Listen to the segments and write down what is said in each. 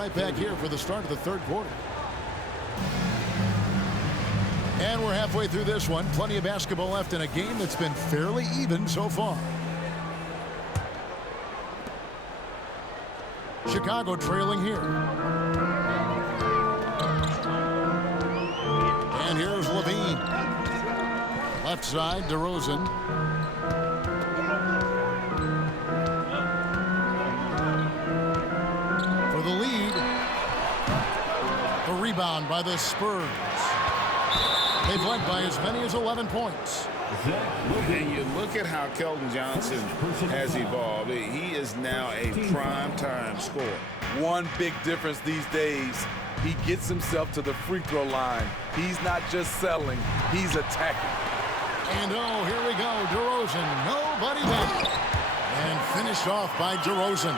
right back here for the start of the third quarter. And we're halfway through this one. Plenty of basketball left in a game that's been fairly even so far. Chicago trailing here. And here's Levine. Left side, DeRozan. For the lead. The rebound by the Spurs. They've led by as many as 11 points. And you look at how Keldon Johnson has evolved. He is now a prime-time scorer. One big difference these days, he gets himself to the free throw line. He's not just settling, he's attacking. And oh, here we go, DeRozan, nobody back. And finished off by DeRozan.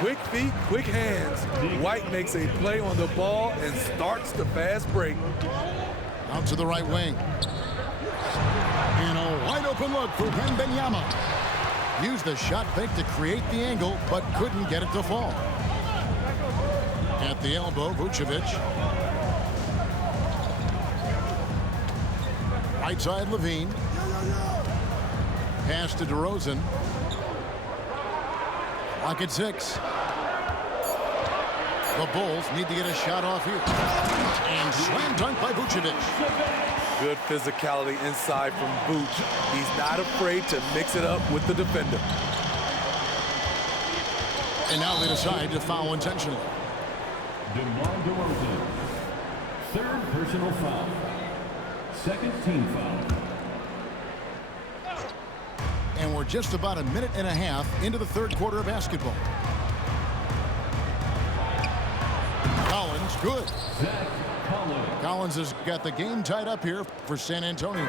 Quick feet, quick hands. White makes a play on the ball and starts the fast break. Out to the right wing. And a wide open look for Wembanyama. Used the shot fake to create the angle, but couldn't get it to fall. At the elbow, Vucevic. Right side, Levine. Pass to DeRozan. Clock at 6. The Bulls need to get a shot off here. And slam dunk by Vucevic. Good physicality inside from Vooch. He's not afraid to mix it up with the defender. And now they decide to foul intentionally. DeMar DeRozan, third personal foul. Second team foul. And we're just about a minute and a half into the third quarter of basketball. Collins, good. Collins has got the game tied up here for San Antonio.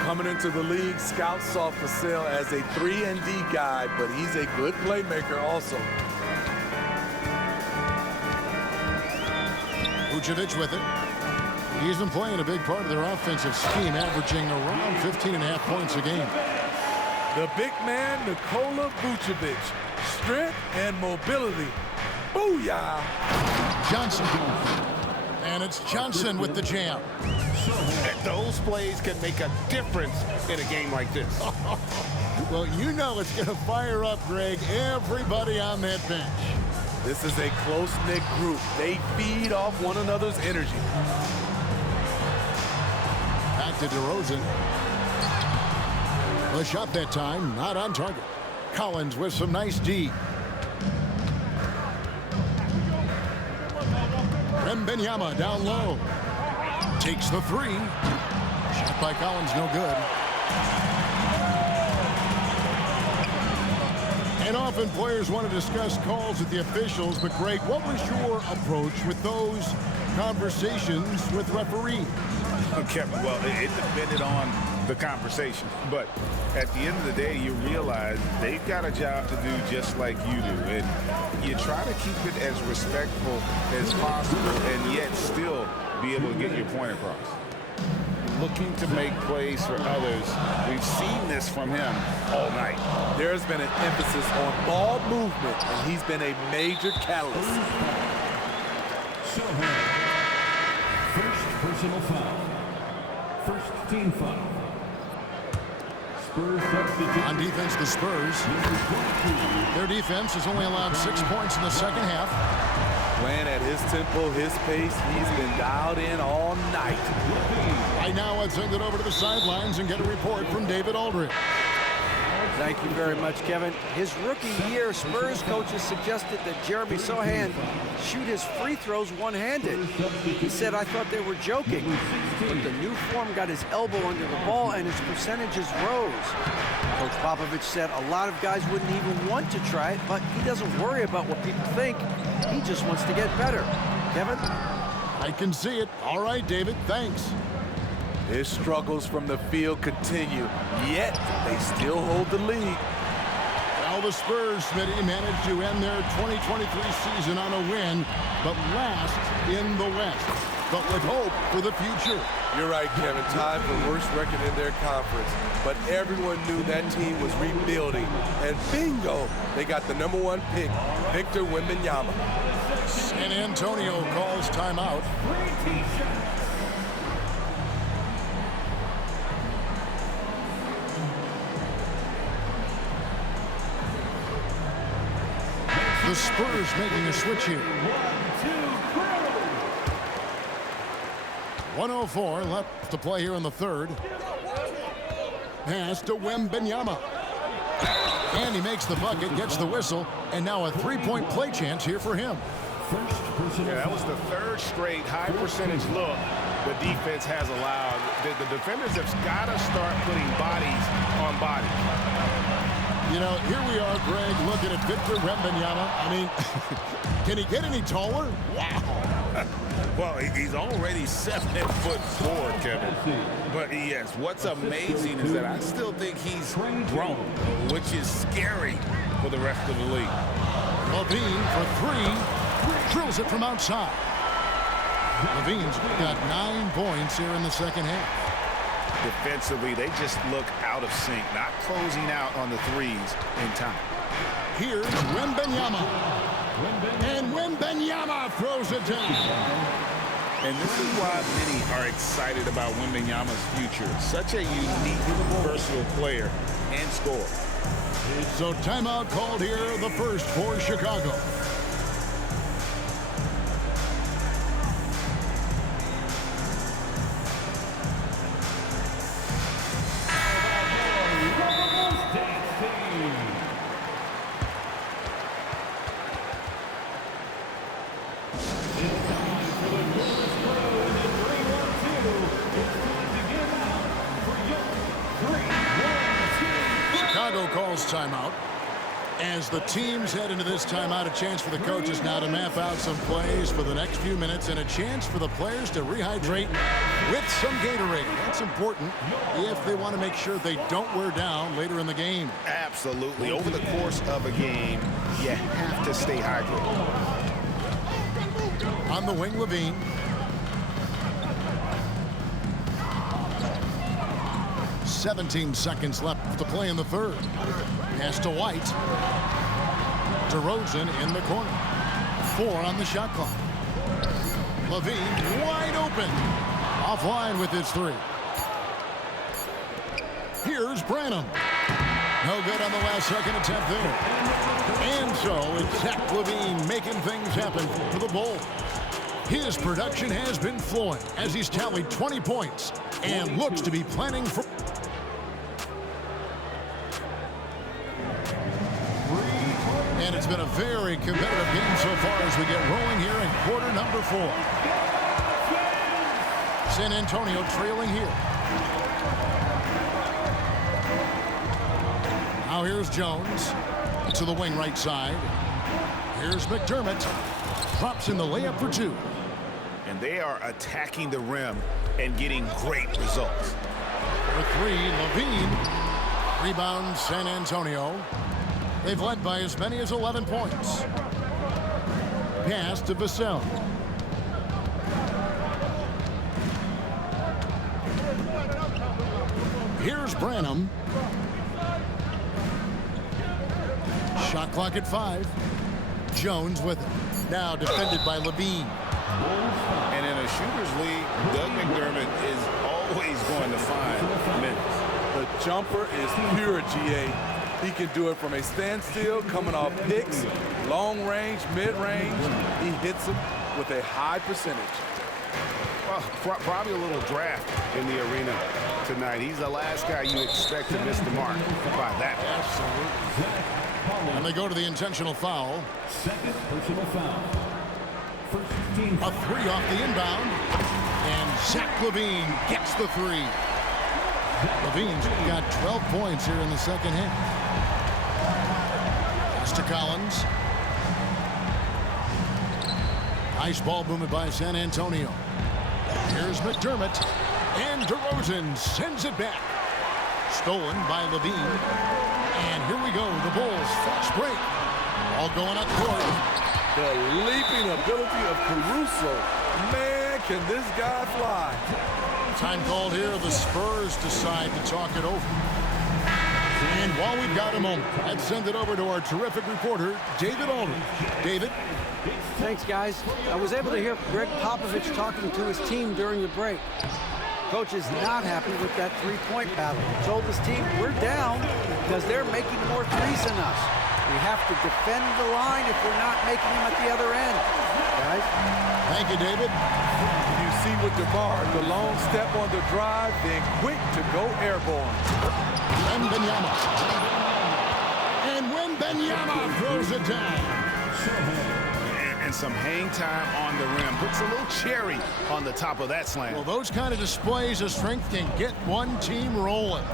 Coming into the league, scouts saw Vassell as a 3-and-D guy, but he's a good playmaker also. Vucevic with it. He's been playing a big part of their offensive scheme, averaging around 15.5 points a game. The big man, Nikola Vucevic. Strength and mobility. Booyah! Johnson. And it's Johnson with the jam. Those plays can make a difference in a game like this. Well, you know it's going to fire up, Greg, everybody on that bench. This is a close-knit group. They feed off one another's energy. Back to DeRozan. The shot that time, not on target. Collins with some nice D. Wembanyama down low. Takes the three. Shot by Collins, no good. And often players want to discuss calls with the officials, but Greg, what was your approach with those conversations with referees? Okay, well, it depended on the conversation, but at the end of the day, you realize they've got a job to do just like you do, and you try to keep it as respectful as possible and yet still be able to get your point across. Looking to make plays for others. We've seen this from him all night. There's been an emphasis on ball movement, and he's been a major catalyst. First personal foul. First team foul. Spurs substitute. On defense, the Spurs. Their defense has only allowed 6 points in the second half. Playing at his tempo, his pace, he's been dialed in all night. Right now, let's send it over to the sidelines and get a report from David Aldridge. Thank you very much, Kevin. His rookie year, Spurs coaches suggested that Jeremy Sohan shoot his free throws one-handed. He said, "I thought they were joking." But the new form got his elbow under the ball and his percentages rose. Coach Popovich said a lot of guys wouldn't even want to try it, but he doesn't worry about what people think. He just wants to get better. Kevin? I can see it. All right, David, thanks. His struggles from the field continue, yet they still hold the lead. Now the Spurs, Smitty, managed to end their 2023 season on a win, but last in the West. but with hope for the future. You're right, Kevin. Tied for worst record in their conference. But everyone knew that team was rebuilding. And bingo, they got the #1 pick, Victor Wembanyama. San Antonio calls timeout. The Spurs making a switch here. 1:04 left to play here in the third. Pass to Wembanyama. And he makes the bucket, gets the whistle, and now a three-point play chance here for him. Yeah, that was the third straight high percentage look the defense has allowed. The defenders have got to start putting bodies on bodies. You know, here we are, Greg, looking at Victor Wembanyama. I mean, can he get any taller? Wow. Well, he's already 7'4", Kevin. But yes, what's amazing is that I still think he's grown, which is scary for the rest of the league. Levine for three, drills it from outside. Levine's got 9 points here in the second half. Defensively, they just look out of sync, not closing out on the threes in time. Here's Wembanyama. And Wembanyama throws it down. And this is why many are excited about Wembanyama's future. Such a unique, versatile player and scorer. So timeout called here, the first for Chicago. Calls timeout. As the teams head into this timeout, a chance for the coaches now to map out some plays for the next few minutes and a chance for the players to rehydrate with some Gatorade. That's important if they want to make sure they don't wear down later in the game. Absolutely. Over the course of a game, you have to stay hydrated. On the wing, Levine. "17 seconds left to play in the third. Pass to White. DeRozan in the corner. 4 on the shot clock. Levine wide open. Offline with his 3. Here's Branham. No good on the last second attempt there. And so it's Zach Levine making things happen for the Bulls. His production has been flowing as he's tallied 20 points and looks to be planning for... And it's been a very competitive game so far as we get rolling here in quarter number 4. San Antonio trailing here. Now here's Jones to the wing right side. Here's McDermott. Drops in the layup for 2. And they are attacking the rim and getting great results. For 3, Levine. Rebound San Antonio. They've led by as many as 11 points. Pass to Vassell. Here's Branham. Shot clock at 5. Jones with it. Now defended by Levine. And in a shooter's league, Doug McDermott is always going to find minutes. The jumper is pure, GA. He can do it from a standstill, coming off picks, long range, mid-range. He hits them with a high percentage. Well, probably a little draft in the arena tonight. He's the last guy you expect to miss the mark by that. Absolutely. And they go to the intentional foul. Second personal foul. First team. A 3 off the inbound. And Zach Levine gets the 3. Levine's got 12 points here in the second half. Pass to Collins. Nice ball movement by San Antonio. Here's McDermott. And DeRozan sends it back. Stolen by Levine. And here we go. The Bulls fast break. All going up court. The leaping ability of Caruso. Man, Can this guy fly? Time called here. The Spurs decide to talk it over. And while we've got a moment, let's send it over to our terrific reporter, David Aldridge. David? Thanks, guys. I was able to hear Greg Popovich talking to his team during the break. Coach is not happy with that three-point battle. He told his team, we're down because they're making more threes than us. We have to defend the line if we're not making them at the other end. Guys? Thank you, David. You see with DeMar, the long step on the drive, then quick to go airborne. Wembanyama. And Wembanyama throws it down. And some hang time on the rim. Puts a little cherry on the top of that slam. Well, those kind of displays of strength can get one team rolling.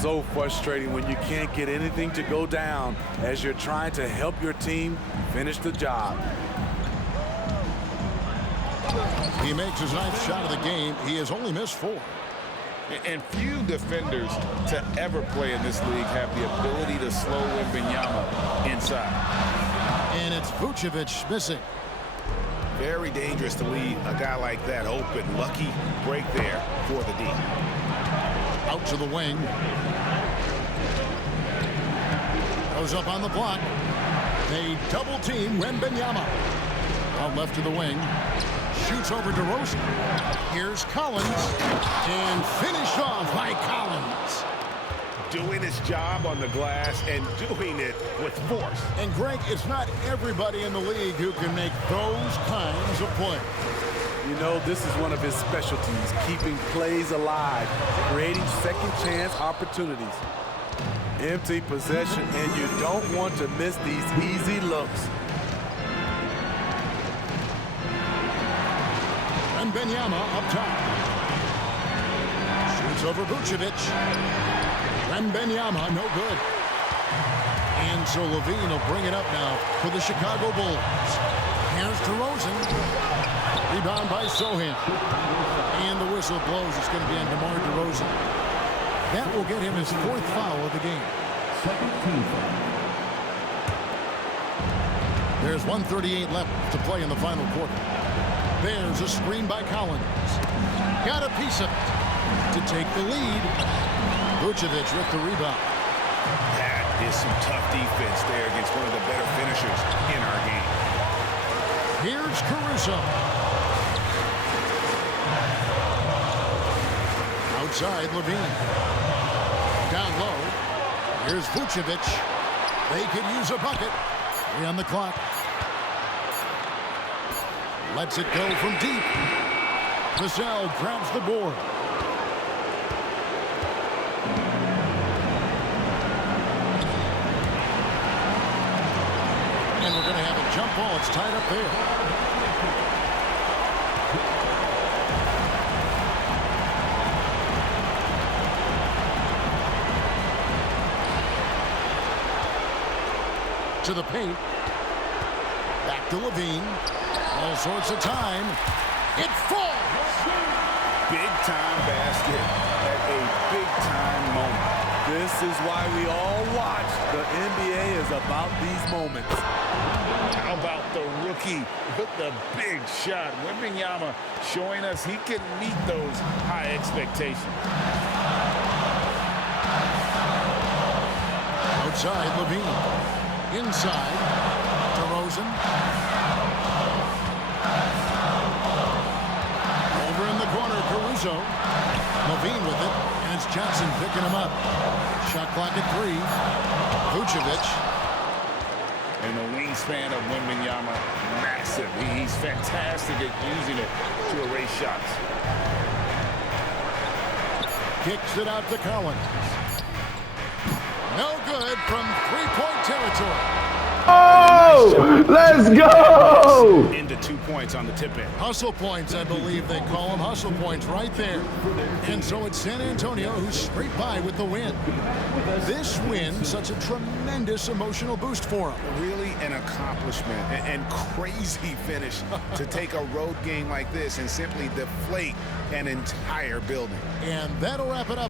So frustrating when you can't get anything to go down as you're trying to help your team finish the job. He makes his ninth shot of the game. He has only missed 4. And few defenders to ever play in this league have the ability to slow Wembanyama inside. And it's Vucevic missing. Very dangerous to leave a guy like that open. Lucky break there for the D. Out to the wing. Goes up on the block. They double team Wembanyama. Out left to the wing. Shoots over DeRozan. Here's Collins. And finished off by Collins. Doing his job on the glass and doing it with force. And Greg, it's not everybody in the league who can make those kinds of plays. You know, this is one of his specialties, keeping plays alive, creating second chance opportunities. Empty possession, and you don't want to miss these easy looks. And Wembanyama up top. Shoots over Vucevic. Wembanyama, no good. And so Levine will bring it up now for the Chicago Bulls. Here's DeRozan. Rebound by Sohan. And the whistle blows. It's going to be on DeMar DeRozan. That will get him his 4th foul of the game. There's 1:38 left to play in the final quarter. There's a screen by Collins. Got a piece of it to take the lead. Vucevic with the rebound. That is some tough defense there against one of the better finishers in our game. Here's Caruso. Outside, Levine. Down low. Here's Vucevic. They could use a bucket. 3 on the clock. Lets it go from deep. Vassell grabs the board. And we're going to have a jump ball. It's tied up there. To the paint. Back to Levine. All sorts of time. It falls. Big time basket at a big time moment. This is why we all watch. The NBA is about these moments. How about the rookie with the big shot? Wembanyama showing us he can meet those high expectations. Outside, Levine. Inside, DeRozan. Over in the corner, Caruso. Levine with it, and it's Johnson picking him up. Shot clock at 3. Vucevic. And the wingspan of Wembanyama, massive. He's fantastic at using it to erase shots. Kicks it out to Collins. No good from 3-point territory. Oh, let's go! Into 2 points on the tip end. Hustle points, I believe they call them. Hustle points right there. And so it's San Antonio who's straight by with the win. This win, such a tremendous emotional boost for them. Really an accomplishment and crazy finish to take a road game like this and simply deflate an entire building. And that'll wrap it up.